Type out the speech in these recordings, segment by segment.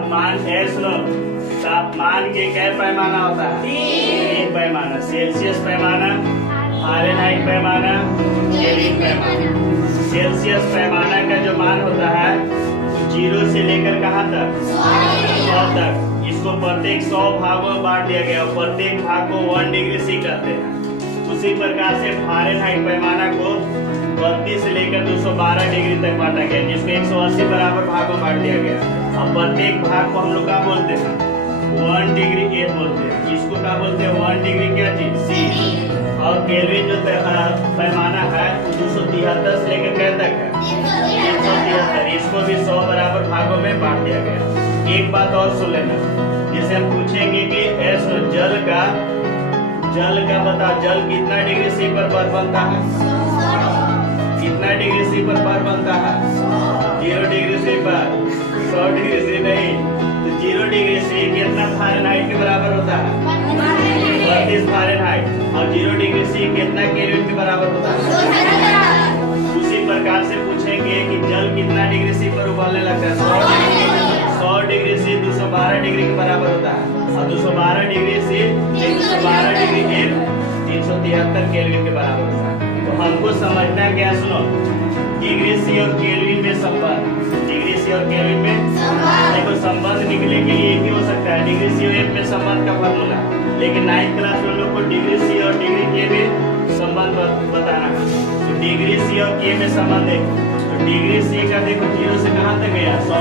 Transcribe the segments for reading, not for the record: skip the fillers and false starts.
तापमान सुनो, तापमान के क्या पैमाना होता है? 3 पैमाना। सेल्सियस पैमाना, फ़ारेनहाइट पैमाना, केल्विन पैमाना। सेल्सियस पैमाना का जो मान होता है 0 से लेकर कहाँ तक? 100 तक। इसको प्रत्येक 100 भागों में बांट दिया गया और प्रत्येक भाग को 1 डिग्री सी कहते हैं। उसी प्रकार से फ़ारेनहाइट पैमाना को 32 से लेकर 212 डिग्री तक बांटा गया, जिसको 180 बराबर भागों में बांट दिया गया। अब प्रत्येक भाग को हम लोग क्या बोलते हैं? 1 डिग्री ए बोलते हैं। इसको क्या बोलते हैं? 1 डिग्री क्या चीज? सी। और केल्विन जो पैमाना है 273 से लेकर क्या तक है? 373। इसको भी 100 बराबर भागों में बांट दिया गया। एक बात और सुन लेना, जैसे हम पूछेंगे कि जल का बताओ, जल कितना डिग्री सी पर बर्फ बनता है? कितना डिग्री सी पर बर्फ बनता है? 0 डिग्री सी पर। 100 डिग्री सी नहीं, तो 0 डिग्री सी कितना फ़ारेनहाइट के बराबर होता है? 32 फ़ारेनहाइट। और 0 डिग्री सी कितना केल्विन के बराबर होता है? उसी प्रकार से पूछेंगे कि जल कितना डिग्री सी पर उबलने लगता है? 100 डिग्री सी 212 डिग्री के बराबर होता है। और 212 डिग्री सी 212 डिग्री 373 केल्विन के बराबर होता है। तो हमको समझना क्या? सुनो, डिग्री सी और केल्विन में संबंध, डिग्री सी और केल्विन में देखो संबंध निकले के लिए एक ही हो सकता है, डिग्री सी और एफ में संबंध का फॉर्मूला। लेकिन 9th क्लास में लोग को डिग्री सी और डिग्री के में संबंध बताना है। तो डिग्री सी और के में संबंध है, तो डिग्री सी का देखो 0 से कहाँ तक गया? 100।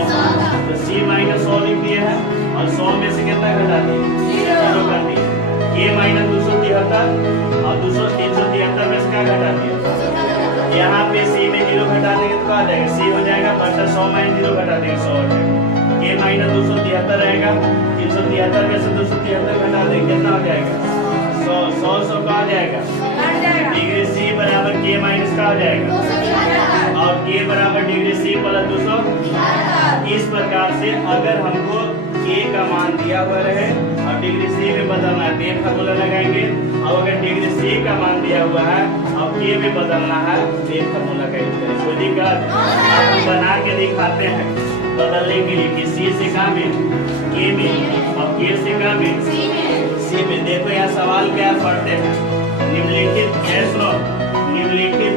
तो सी माइनस 100 लिख दिया है और 100 में से कितना घटा दिया? 0 कर दिया। के माइनस 273 और 373 में से क्या घटा दिया? यहाँ पे सी में 0 घटा देंगे तो क्या आ जाएगा? सी हो जाएगा बटा 100 माइनस 0 घटा देंगे 100 हो जाएगा। के माइनस 273 रहेगा, 373 में से 273 घटा देंगे कितना हो जाएगा? 100 का आ जाएगा। डिग्री सी बराबर के माइनस का हो जाएगा और के बराबर डिग्री सी प्लस 200। इस प्रकार से अगर हमको के का मान दिया हुआ रहे और डिग्री सी में बदलना है तो फार्मूला लगाएंगे, और अगर डिग्री सी का मान दिया हुआ है और के में बदलना है तो फार्मूला का यूज करें। कोई दिक्कत? आपको बना के दिखाते हैं बदलने के लिए कि सी से कहाँ में? के में। और के से कहाँ में? सी में। देखो यहाँ सवाल क्या पढ़ते हैं, निम्नलिखित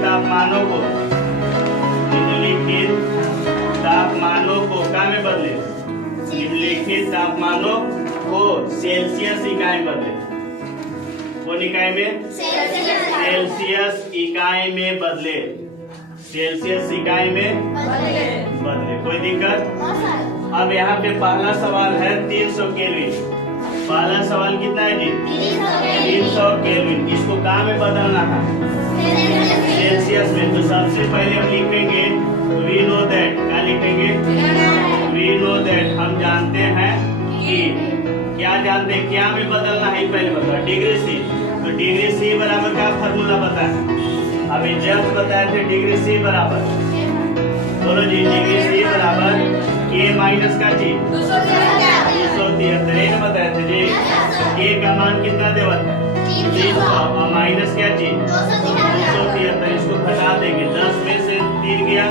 तापमानों को क्या में बदले? निम्नलिखित तापमानों को सेल्सियस इकाई में बदले। कौन इकाई में? सेल्सियस इकाई में बदले। सेल्सियस इकाई में बदले। कोई दिक्कत? अब यहाँ पे पहला सवाल है 300 केल्विन। पहला सवाल कितना है जी? 300 केल्विन। इसको कहाँ में बदलना है? सेल्सियस में। तो सबसे पहले हम लिखेंगे वी नो दैट। क्या लिखेंगे? We know that. हम जानते हैं कि, क्या जानते हैं? क्या में बदलना है पहले बताओ? Degree C. तो डिग्री सी बराबर का फॉर्मूला पता है? अभी जस्ट बताए थे डिग्री सी बराबर, बोलो जी, डिग्री सी बराबर के माइनस का जी 273 बताए थे जी। के का मान कितना देवत है? 300 और माइनस क्या चीज? 273। इसको घटा देंगे, 10 में से 3 गया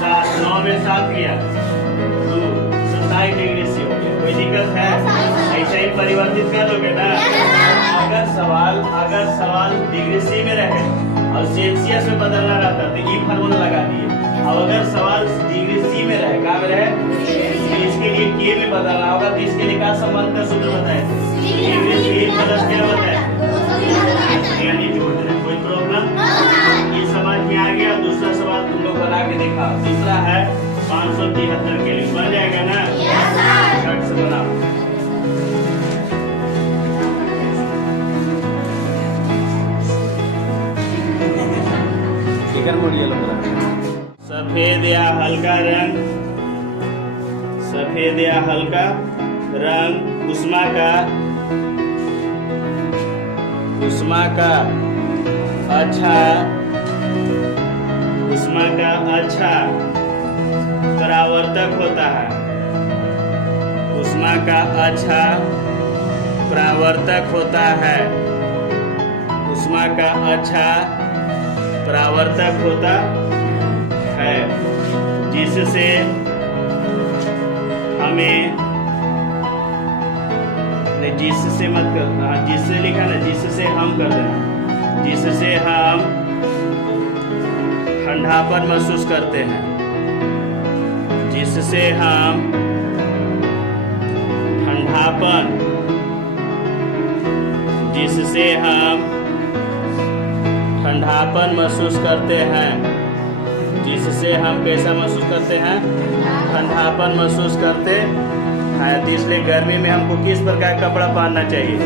7, 9 में 7 गया 2, 27 डिग्री से हो गया। कोई दिक्कत है? ऐसा ही परिवर्तित कर दोगे ना। अगर सवाल डिग्री सी में रहे और सेल्सियस में बदलना रहता तो ये फार्मूला लगा दिए। अब अगर सवाल डिग्री सी में रहे, कहाँ में रहे? तो इसके लिए के में बदलना होगा, तो इसके लिए क्या संबंध का सूत्र बताए? डिग्री सी प्लस क्या बताए? यानी जोड़ देना। कोई प्रॉब्लम? ये समझ में आ गया? दूसरा सवाल तुम लोग बना के देखा। दूसरा है 573 के लिए बन जाएगा ना? झट से बनाओ। सफेद या हल्का रंग, सफेद या हल्का रंग उष्मा का अच्छा परावर्तक होता है। उष्मा का अच्छा परावर्तक होता है। उष्मा का अच्छा परावर्तक होता है, जिससे हमें जिससे मत कर, जिससे लिखा ना, जिससे हम कर देना, जिससे हम ठंडापन महसूस करते हैं, जिससे हम ठंडापन, जिससे हम ठंडापन महसूस करते हैं, जिससे हम कैसा महसूस करते हैं, ठंडापन महसूस करते हैं। तो इसलिए गर्मी में हमको किस प्रकार का कपड़ा पहनना चाहिए?